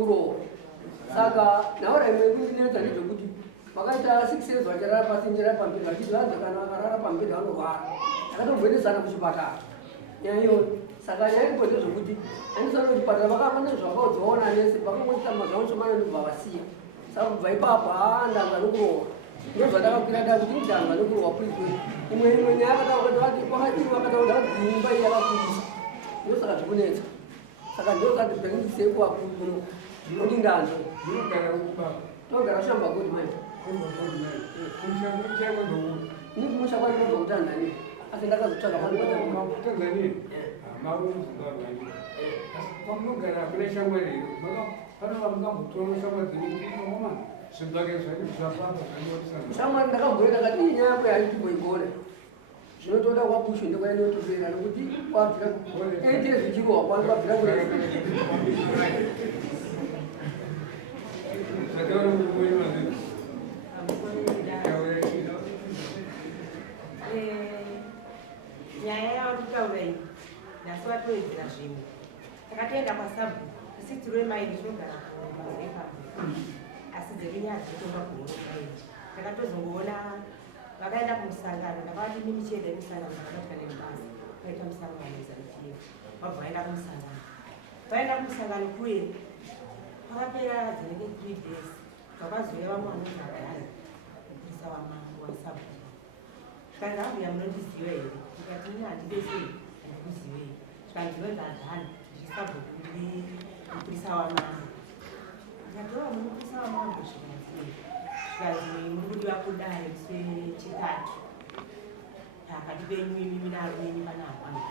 nokuro saka naora imekuineta nezvekuti vakaita 6 years vachirara pasi njira pamberi vachizvanza kana vakarara pamberi vanorwara akatomboendesana kuchipatara nyaya iyoyo saka nyaya iripo ndezvekuti andisana kuchipatara vakafana zvakaudzoona nese vakangoita mazvavo shomana ndobva vasiya saka kubva ipapo ndanga nokurohwa ndozvandakakwira da kuti ndanga nokurohwa kuizwe imwe nyaya vakataura imba iyi yakakurisa ndosaka zvikunetsa saka ndosati bhengiseko akuno ndinodindanzo togara shamba kuti mai kumusha kwandinozokutanzania asi ndakazotsvaga Tanzania pamunogara kune shamwari ino panovamukambotora shamwari dzinooma zvibage shamwari ndakamboenda ngati iyi nyaya yako yaitiboigona zvinotoda kwapushwe ndekwainototoera nokuti kwabvira 8 years ichirohwa kwanu kwabvira nyaya yauritaura iyi nhasi watoedzera zvimwe takatoenda kwasabu isitiro yemairi zvinogara mazepa asi dziri nyaya dzinotonga kuhoroaii takatozongoona vakaenda kumusangano ndakavati nimichede yemusangano dzakabatwa nebasa kaita musangano zaitie vabva vaenda kumusangano vaenda kumusangano kuye kwakapera dzinenge 3 days vakazouya vamwe vanozagari kuisa wasabu zvikanzi abuya munondiziva here tikati ini handidesei handikuzivei zvikanzi wezadhani ndichisabhokupurisa wamambo ndikatova munopurisa wamambo zvikanzi murudiwa kudai swechitatu pakati penyu imimi narumenyu panahwanga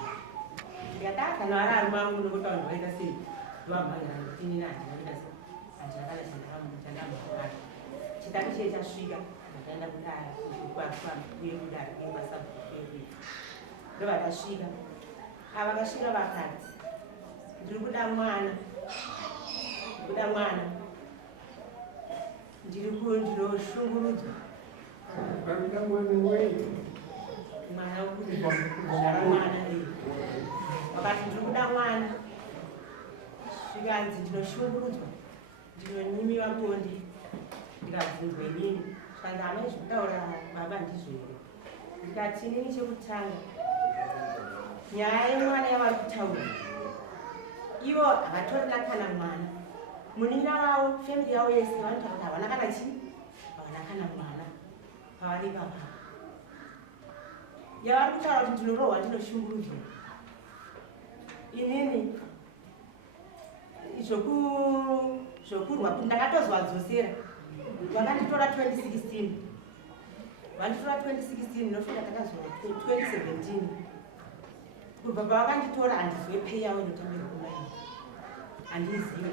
ndikati kana vari arume angu nokuti vanhu vaita sei ndovamhanyira nokuti inini handinaita sei handichandamukati chitatu chee chasvika ndakaenda kudara uye kudara kwemasabueii ndovatasvika avakasvika vakati ndiri kuda mwana ndinoshungurudzwa mwana wekuzvara mwana vakati ndiri kuda mwana zvikanzi ndinoshungurudzwa ndinonyimiwa bondi ndikabvunzwa inini zvikanzi hamai zvekutaura baba ndizvo here ndikati inini chekutanga nyaya yemwana yavari kutaura ivo havatorina kana mwana munina wavo femiri yavo yese vanotaura kuti havana kana chii havana kana mwana pavari papa yavari kutaura kuti ndinorohwa ndinoshungurudzwa inini zvokurwa kuti ndakatozovadzosera vakanditora 2016 vanditora 2016 nofunga takazova 2017 kubva pavakanditora handizwe pei yavo inotambira kumaini handizivi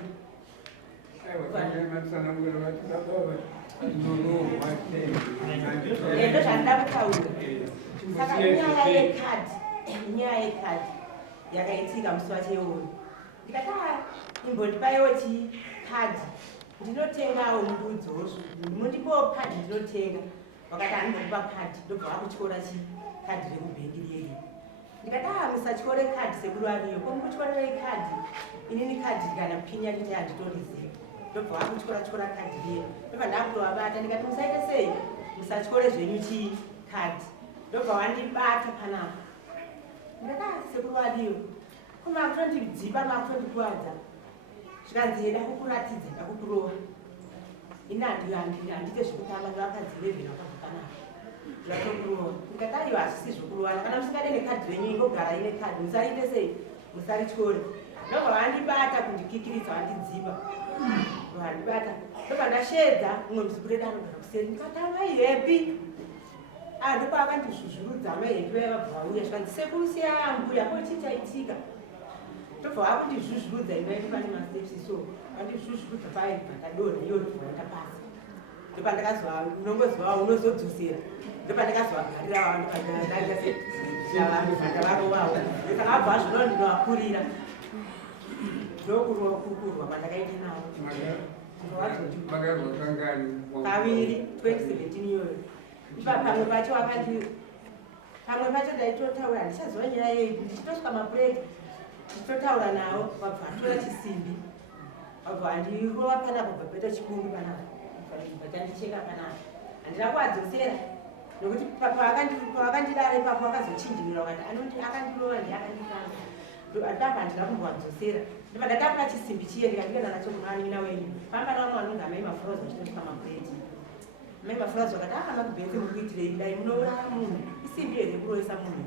endo zvandida kutaura saka inyaya yekadhi yakaitika musi wacheono ndikati imbondipaiwo chikadhi ndinotengawo mundudzozvo mundipowo kadhi ndinotenga vakati handinomba kadhi ndobva vakutyora chikadhi rekubhengi riyeri ndikati musatyore kadhi sekuru ariyo komukutyore kadhi inini kadhi kana pini yakiti handitoriziva ndobva vakutyora kadhi riye ndobva ndakutovabata ndikati musaite sei musatyore zvenyu chikadhi ndobva vandibata panapa ndikati sekuru ariyo komakutondidzipa makutondikuwadza zvikanzi heda kukuratidza ndakukurova ini handite zvekutamba ndevakadzi 11 vakabvakanaka zvatokurova ndikati aiwa hazvisi zvokurovana kana musingade nekadhi renyu ingogara ine kadhi musaite sei musarityore ndobva vandibata kundikikiridza vandidzipa vandibata ndobva ndashedza umwe muzikureda anogara kuseri ndikati amaihepi ndopa vakandizvuzvurudza amaihepi vaivabva vauya zvikanzi sekuru siyambuya ko chichaitika ndobva vakundizvuzvurudza ivaiti pane mastepsi so vandizvuzvurudza paya patadonha iyo ndovaenda pasi ndopa ndakazova unongozova unozodzosera ndopa ndakazovagarira vavo ndopandaaiasevanhu vandavarovawo saka abva zvino ndinovakurira ndokurova kukurwa pandakaita navo kaviri 2017 iyoyo pamwe pacho vakati pamwe pacho ndaitotaura ndichazova nyaya yedu ndichitosvika mapureti ndichitotaura navo vabva vatora chisimbi abva handirova panapa bhabheta chikuru panapa bhatandicheka panapa handina kuadzosera nokuti pavakandidara ipapo vakazochinjirira vakati anoti akandirova ndiakandikana ndapa handina kumboadzosera ndibva ndatakura chisimbi chiye ndikandikana nacho kunaanina wenyu pamba navamwe vanonzi amai mafurazi vachinotika mabheti amai mafurazi vakati akamabheti mukuitirei dai munouraya munhu isimbi here kuroisa munhu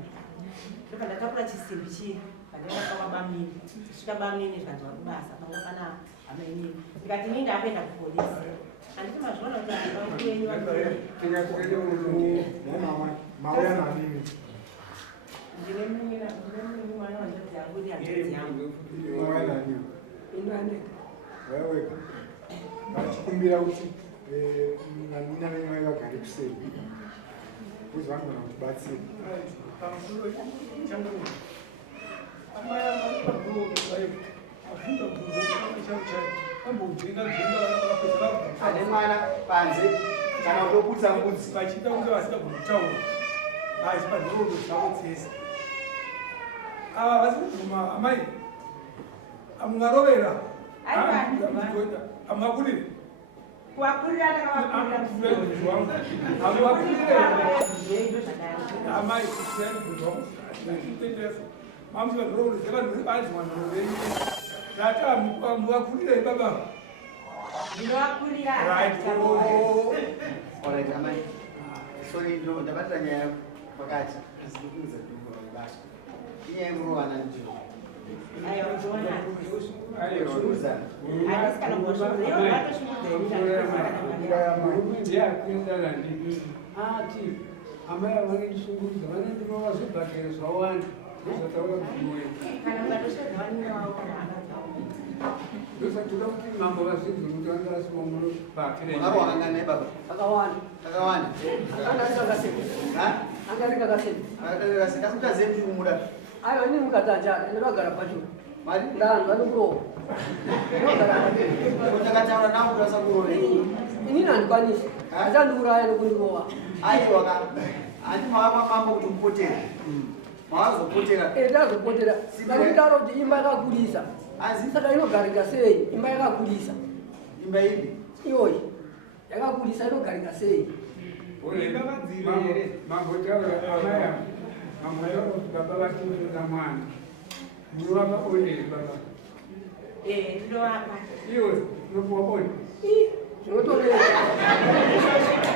ndobva ndatakura chisimbi chiye pandakakawa bamini kusvika bamini zvanzwa kubasa panga pana amainini ndikati ini ndakuenda kupolisi handiti mazviona kuti andu wenyu mauya nanini ndine mwana wanzodzi yangu ndihanzodzi yangu mauya nanini Inandeka. wewe vachikumbira kuti nanina nemai vagare kuseri kuzi vangona kutibatsira ane mwana panze kana kutoputsa mbudzi vachiita kunge vasina kutaura asi panhoroondo dzavo dzese ava vasi kubvuma amai amungarovera amungakurire kuvakurira amai kusiyaibudwangu mamusiva nhoroondo dzevanhuvebanzwa nhoroondo yenyu zati muvakurirei baba ndinovakurira alright amai sorry ndabatira nyaya pakati basa inyaya yekurovana ndiyo ati amai avanendisungudza vanendirova zvibhakere zvawanda ndozvataura kumoyo ndosatoda kuti mambo vazvinzwe kuti vanga vasima muno bhakere wakangane baba Akawanda. akawanda Angari kakasema. Angari kakasema. akasikasikazee kuti kumuda Ayo ni mukatanja ndinogara pacho. mari Ndangu vanokuro. Ndinogara pacho. takataura navo kuti vasakurore Ini nandikwanisi. Achandiuraya nokundirova. aiwaka handi mava mambo kuti mupotera mavazopotera Ndazopotera. Ndakutaura kuti imba yakakurisa. asi Saka inogarika sei? Imba yakakurisa. imba ipi Iyoyi. Yakakurisa inogarika sei? mambotaura amaya mambotaura kuti baba vachimutoda mwana munovapa onei baba ndinovapa iwe unopuwa boni Zvinotoreva.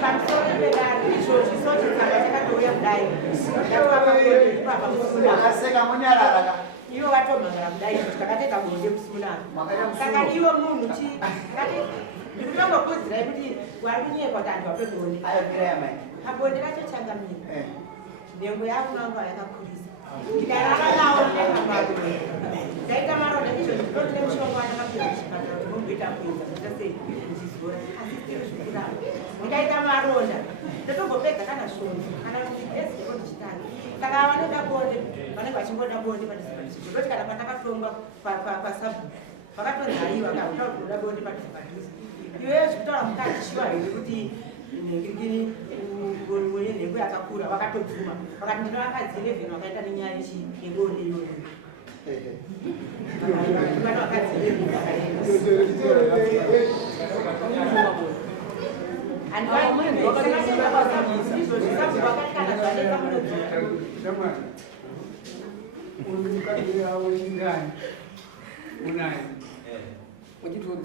pamusoro pedare izvozvi sochitsanga chakatouya kudai akaseka munyarara ivo vatomhangara kudai kuti takatoita bonde musunaka saka ivo munhu ndikutongokudzirai kuti wari kunyekwa kuti antu vape bonde ayopira yamai pabonde racho changamira nhengo yangu nangu yakakurisa ndikarara nawo nekamabonde ndaita maronda izvo ndinotine mushonga wanakapinda muchipatara kuti mumboita kuinza zvachasei muchizora asi zviri zvikuramba ndikaita maronda ndotombopedza kana svombo kana kuti eziko ndichitanga saka vanoda bonde vanenge vachingoda bonde padhizipatizvototi kana pandakahlongwa pasabu vakatonzaiwa kautakuoda bonde padhizipatizi iweyo zvekutaura mukati shiva here kuti ngirigiri mwenye nhengo yakakura vakatobvuma vakati ndino vakadzi 11 vakaita nenyaya yebonde iyoyo vana vakadzi 11 unikadire avo chingani unaye Uchitori.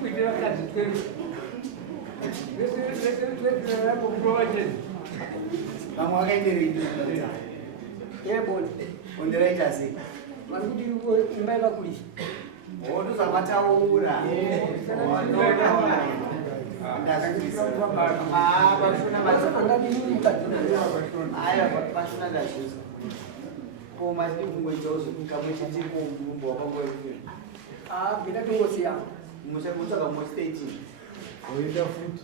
kuitira vakadzi 12 rapokurova chete vamwe vakaiterei Yebona. onderaita sei Vari kuti imba yakakurisa. ndozvamataura pashona ndazuza ko masiri kungoitawo zvekamwe chetiko mumba wakangoefera Bheda tongosiyana. mutsvaka mo state oita futi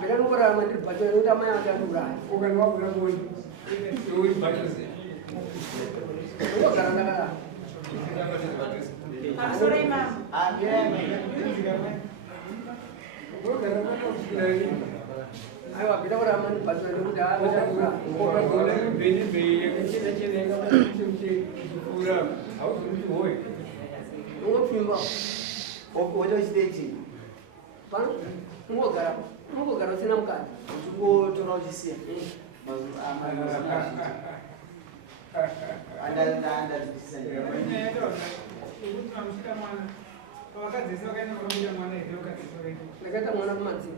Bheda tongorarama ndiri bhacho nokuti amai achandiuraya. ukani wabuda boni uri bhachoze Ndogara ndakarara. pamusoro imama ogara vakakusirani aiwa bida kuti amani bhatsira nekuti aachakura ungopfimba Wachochitechi. pano ungogara usina mukati Uchingotora uchisiya. Andazwisisa. ndakaita mwana kumadziro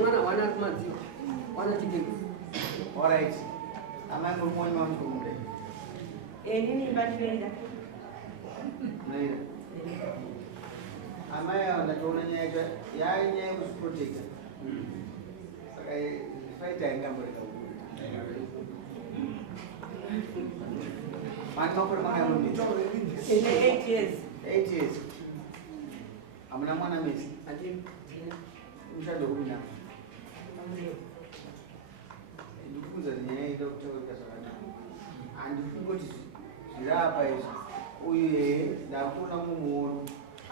mwana wana ari kumadziro wana chidiki. Alright. Amai muri kuonywa mukuru. Nini mbatipenda? Naira. Amai andatoona nyaya nyaya yekuzviprotecta. Saka fight aingamboreka kubuda. Mani makore makayamundi. 8 years. 8 years. Hamuna mwana mesi. Ati Mushando kuna. Ndikufunza nyaya inokutoka zvakanaka. Handifungoti zvirapa izvi. Uye ndakuona mumuono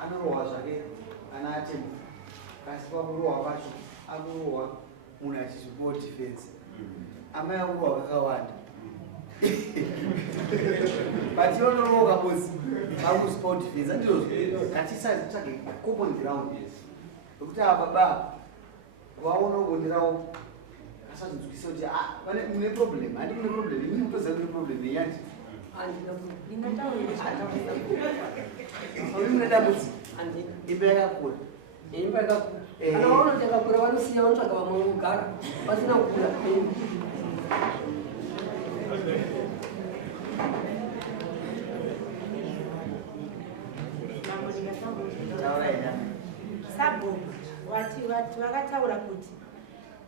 anorohwa zvake ana atema. Kasi pakurohwa pacho akurohwa munhu achizvipiwa defense. Amai akurohwa kakawanda. But you don't know about how to sport defense. And it's like common ground. Look at Baba. Waona gondirawo asazvitsukisa kuti pane mune problem. Handi mune problem. Ini mutoziva mune problem yanti. Uri mune dambudziko. Imba yakakura. imba yakakura. Kana vaona kuti yakakura vanosiya vanotsvaga vamwe kugara vasina kukura. Sabhuku vakataura kuti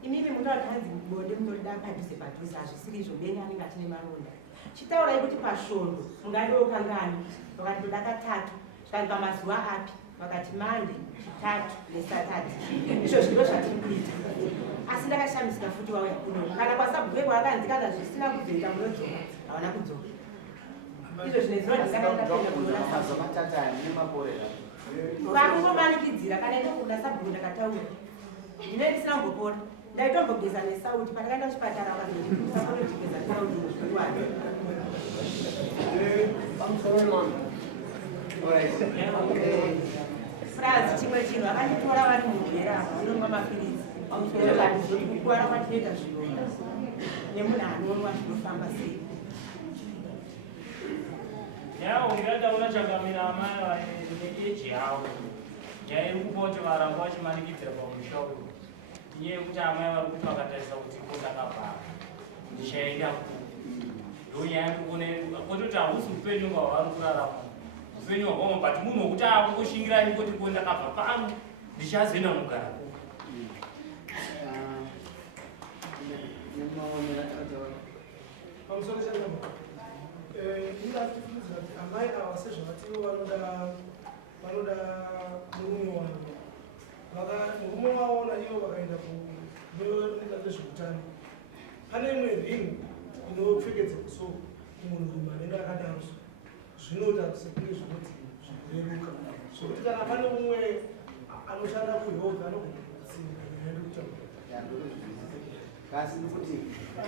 imimi munoti hanzi bonde munoda padhuze padhuze hazvisiri izvo beni anenge atine maronda. Chitaurai kuti pasvondo mungadokangani vakati ndoda katatu zvikati pamazuva api vakati mande chitatu nesatati izvo zviro zvatiri kuita asi ndakashamisika futi wauya kuno kana kwasabhuku kwakanzi kana zvisina kubventa munodzoka havana kudzoka izvo zvine zuva ndisakaendapenda kunoona vakungomanikidzira kana ine kuda sabhuku ndakataura ine ndisina kumbopora ndaitombogeza nesauti pandakaenda kuchipatara vakazondisakonotigeza nesauti muzvikuwani pamusoro wemama frazi chimwe chinhu vakanditora vari mugera vanonwa mapirizi pamusoro kandizokukuvara kwatinoita zvironda nemunhu anonwa zvinofamba sei yawo ngadaona chakamira amai neeji yavo nyaya iri kupoti varamba vachimanikidzira pamusha uyu inyaya yekuti amai vari kuti vakatarisa kuti kotakabvara ndichaenda ku ndonyaya yekuona kototi hausi upenyu hwavari kurarama upenyu hwavamwe but munhu wokuti avangoshingirani kuti ko ndakabva pano ndichazoenda mugara pamusoro chakama inatifunza kuti amai ava sezvavativo vanoda murume wavo murume wavo naivo vakaenda kunoita nezveutano pane imwe ringu inopfekedza musoro kumunhurume anenge akadaro zvinoita sekunge zvinoti zvireruka zvokuti kana pane umwe anoshanda kuhealth anogona kutsinga aende kutaura kasi kuti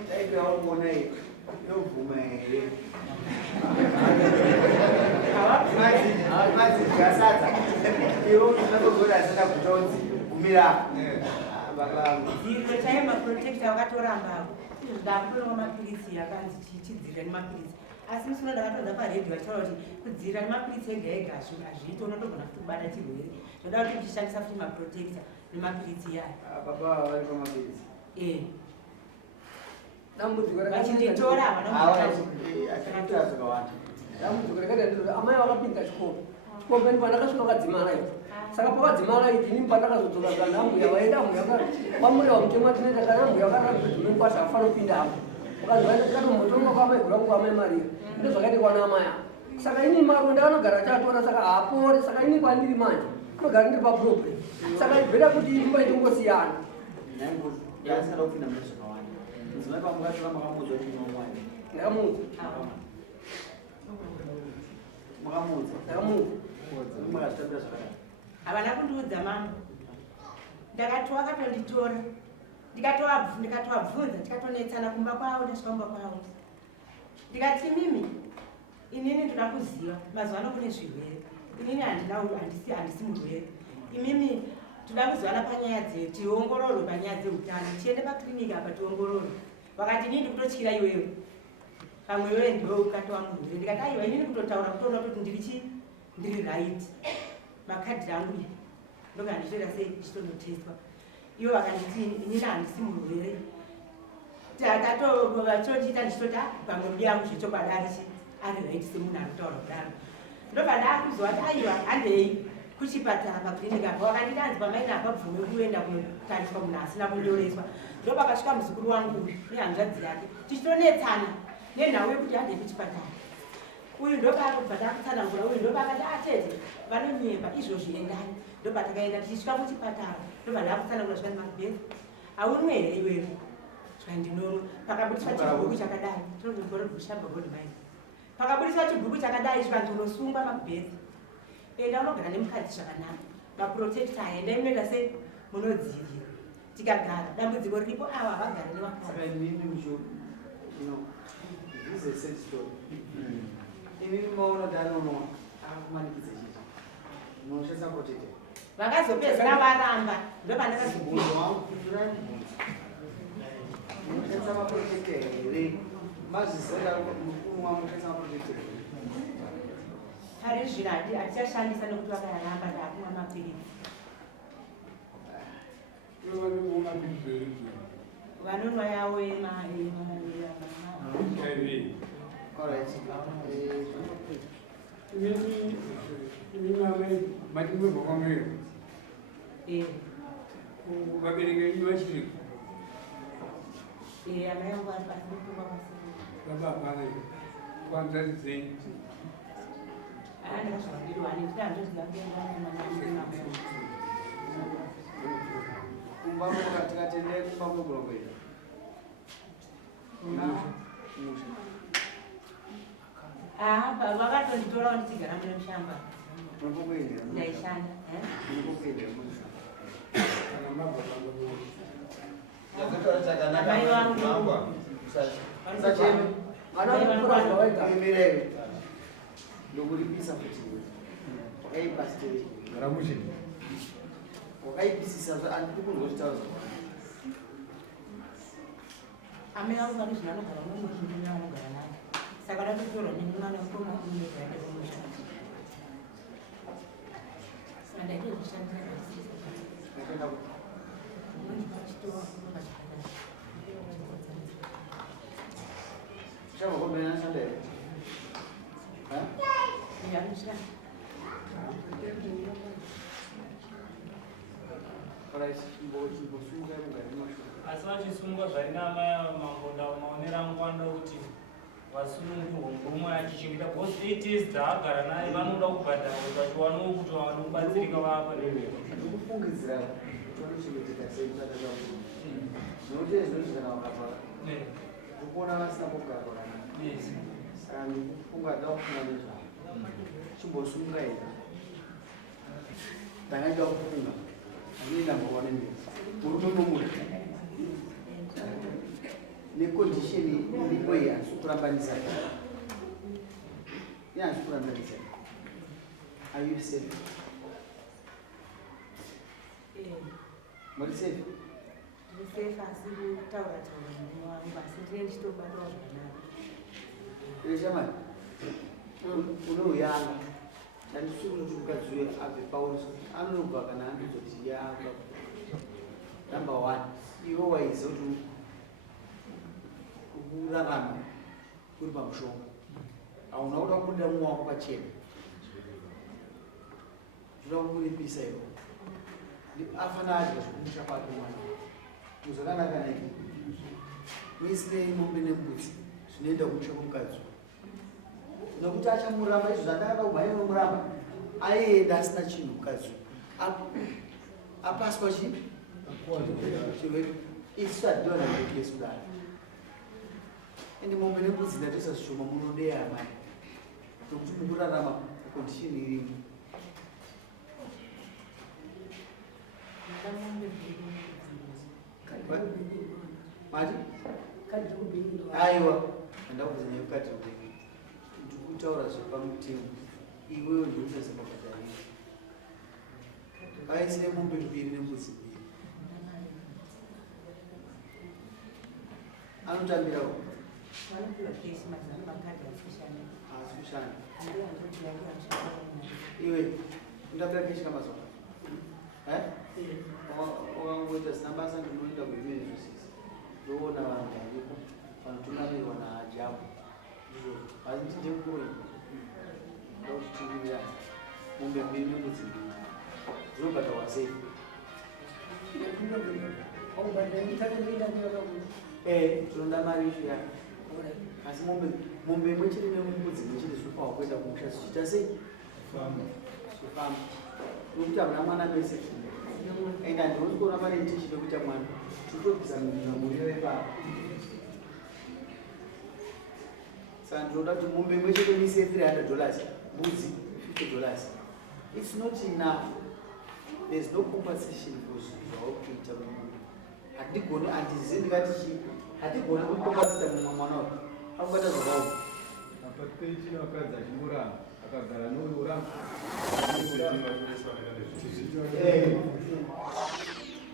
taitawo kuona yobvuma here madzigasadza ivo unatogona asina kutonzi kumira dziriro chaemaprotecta vakatorambavo ndakutorewa mapirisi akanzi chidzirira nemapirisi asi musino ndakatodza paredhi vachitaura kuti kudzirira nemapirisi ega ega hazviiti unotogona kuti kubata chirwere zvoda kuti tichishandisa futi maprotecta nemapirisi yayo baba vari pamapirisi vachinditora vakawanda dambudziko rakaita ndiro amai vakapinda chikombe pandakasvika vakadzimara ipo saka pakadzimara iti inini pandakazodzoka kana mbuya vaenda mbuya kwamuriwa mutemwa tinoita kana mbuya vakaraimenkwasha afana kupinda apo ukazivaiamotonga kwamaigura kwamai mariya ndo zvakaita kwana amaya saka ini maronda anogara chatora saka haapori saka ini kwandiri manje anogara ndiri paproblem saka ibveda kuti imba itongosiyana yaasingada kupinda mune zvakawanda mudzimai pamungatora makamuudza kuti inomwani ndakamuudza Makamuudza. Makazvitambira zvakadai. havana kundiudza mama. Ndakati wakatonditora ndikatovabvunza tikatonetsana kumba kwavo ndasvika kumba kwavo ndikati mimi inini ndoda kuziva mazuva ano kune zvirwere inini handisi murwere imimi toda kuzivana panyaya tiongororwe panyaya dzeutano tiende pakliniki apa tiongororwe vakati inini ndikutotyira iwewe pamwe iwewe ndiwe ukatova murwere ndikati aiwa inini kutotaura kutoona kuti ndiri right makadhi angu ndoga ndichoita sei ndichitondoteswa ivo vakanditi inini handisi murwere tatochiita ndichitota pamwe mudi yangu zvechokwadi ari right semunhu anotaura kudaro ndobva ndaakuzova kuti aiwa handei kuchipatara paklinika apa vakanditi hanzi pamaina apabvume kuenda kunotariswa munhu asina kunyoreswa ndopakasvika muzukuru wangu nehanzvadzi yake tichitonetsana nenhau yekuti handei kuchipatara uyu ndopakubva ndakutsanangura uyu ndopakati atete vanonyemba izvozvi endani ndobva takaenda tichisvika kuchipatara ndobva ndakutsanangura zvikati makubhezi haunwe here iwewe zvika ndinono pakabudiswa chibhuku chakadai tinogorodushabhogodmai pakabudiswa chibhuku chakadai zvika ndinosungwa makubhezi enda unogara nemukadzi zvakanaka maprotecta enda inoita sei munodzivirira tikagara dambudziko riripo ava havagara nevakadzi vakazopedzera varamba ndobva ndakazobvunza munoshandisa maprotector here mazvizera mukuru wamushandisa maprotector pari zvino hatichashandisa nekuti vakayaramba ndaakumwa mapirisi vanonwa yawo matimwebvakwamwero vabereka ini vachiri amai yangu ari pasi mutumba pasi vababa kwanzazizei kumba mukatikatendei kumba mugorogwera vakatonditora ndichigara mune mushamba ndaishanda amai vangu Mirei, ndokuripisa kuti wakaipasitei Ramushini. wakaipisisa andiri kungotaura amai vangu vane zvino anogara mumwe anogara naye saka ndatotorwa nemwana mukoma unegaende kumushanda andaite zvishandira nakaenda pachitoro pachipatara chavakomena shanda here yamushanda chimbosunga mugari mashoko asi vachisungwa zvaina amai mamonda maonera ngwanda kuti vasunungurwa ngomwe achichingira bosits dzaagara naye vanoda kubhadhara kuti vachiwanawo kuti vanobatsirika vapa ndikufungidzira tonochengeteka sei mutata wavo nokuti zvinoti kana vakarwara ndikuona vasina kugara kwakanaka saka ndikufunga ndakufunga nezvavo chimbosunga ina ndangaita kufunga andinoenda mbova nemiri murume nekondisheni iripo iyi handisi kurambanisa handisi kurambanisa are you safe muri safe ndisefa asi kutaura taura murume wangu asi ndine ndichitobatawo zvakanaka eshamai unouyanga handisuri kuti mukadziwe abve pauso anobva kana andizoti yanga number one iwo waiziva kuti kurarama kuri pamushonga hauna kuda kubuda mumwe wako pachena zvoda kukuripisa ivo afana adya zvokumusha kwake mwana muzakanaka neke muisinei mombe nembudzi zvinoenda kumusha kwomukadzi nokuti achamuramba izvo zvandakada kubva inomuramba aienda asina chinhu mukadzi apaswa chii isu hadidona ndekesi kudaro ende mombe nembudzi ndatoisa zvishoma munodeya amai nokuti mukurarama condition irimo. Mati? Aiwa, handakuzanya kukati ndikutaura zvepamutemo iwewe ndikutasa mabhadhariro aisine mombe 2 nembudzi 2 anotambirawo asikushanda iwe undambira keshi kamazuva wakangoita zina basa ndinoenda kuimene zvosisi ndoona vanhu variko vanotungamirwa naajabo asi ndinekuro ndakuchitirira mombe 2 nembudzi 2 dzinobhadharwa sei tinoda mari izviya asi mombe imwe chiri nembudzi imwe chiri zvopawa kuenda kumusha zvichiita sei zvifamba nokuti hamuna mwana mese and handionzi kuona pane intention yekuita mwana totobvisa muriwo ipapa saka ndinoda kuti mombe imwe chete mise $300 mbudzi $50. It's not enough. There's no compensation for zvawakuita mumwe hatigoni handizivi ndikati chii hatigoni kukompensita mumwe mwana wako akubata zvakaoma apa pechi vakadzi achimuramba akagara nouramba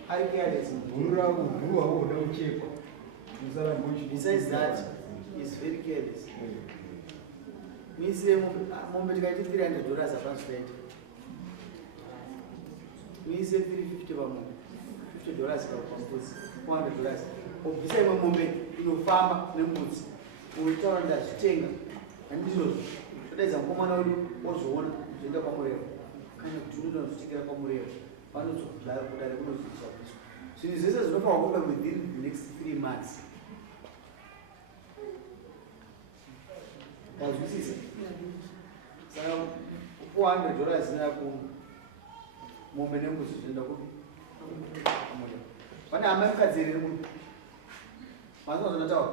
ari careless bhuru rako bhuru wako uda kuchekwa besides that is very careless misire mombe tikaiti $300 apanspend misire $350 pamwe $50 pambudzi $400 obvisa imwe mombe inofamba nembudzi uitaura ndazvitenga handizvozvo todaidza mukomana wedu wozvoona zvoenda kwamureva kana kuti unoda kuzvitikira kwamureva vanozokudare kunozviswa zvinhu zvese zvinofanwa kuva within the next 3 months yazwisisa saka $400 zinoya mombe nembudzi zvinoenda kupi pane hama mukadzi here nemunhu mazina zvinotaura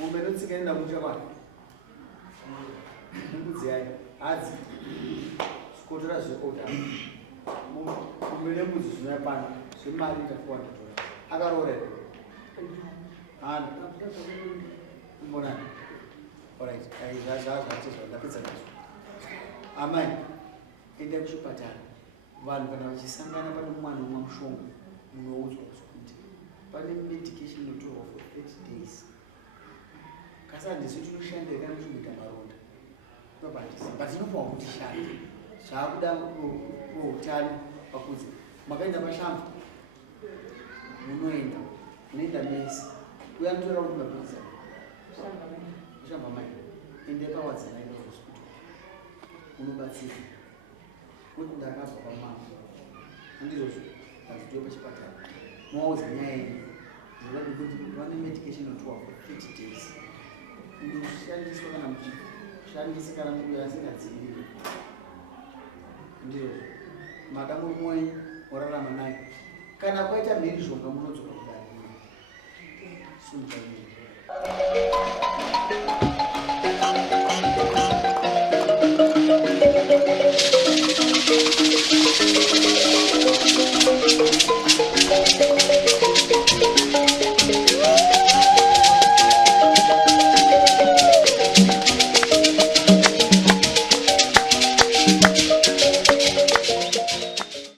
mombe inotsika inoenda kucha kwani nembudzi yayo hadzi zvikotora zvekota mombe nembudzi zvinoya pano zvemari ita $400 akaroora hana mbonani alright zvazvatezvandapedza nazvo amai enda kuchipatara vanhu kana vachisangana pane mwana umwe mushonga munoudzwa kuti pane medication inotorwa for 30 days kasi handisi tinoshanda kana tichikuita maronda tobandisi but inofanwa kuti shande zvaakuda kuutano pakudzi makaenda pashamba munoenda munoenda mese uyanotora kuti mapedza shamba mai ende pawadzana ina hospital unobatsira kuti ndakabva pamama andizvozvo azitoyo pachipatara mwaudza nyaya yedu zviradi kuti vane medication inotorwa for 30 days inoshandiswa kana muchishandisi kana muruyo asingadziviriri ndizvozvo mada muri mwenyu morarama nayo kana kwaita mhirizhonga munodzoka kudarira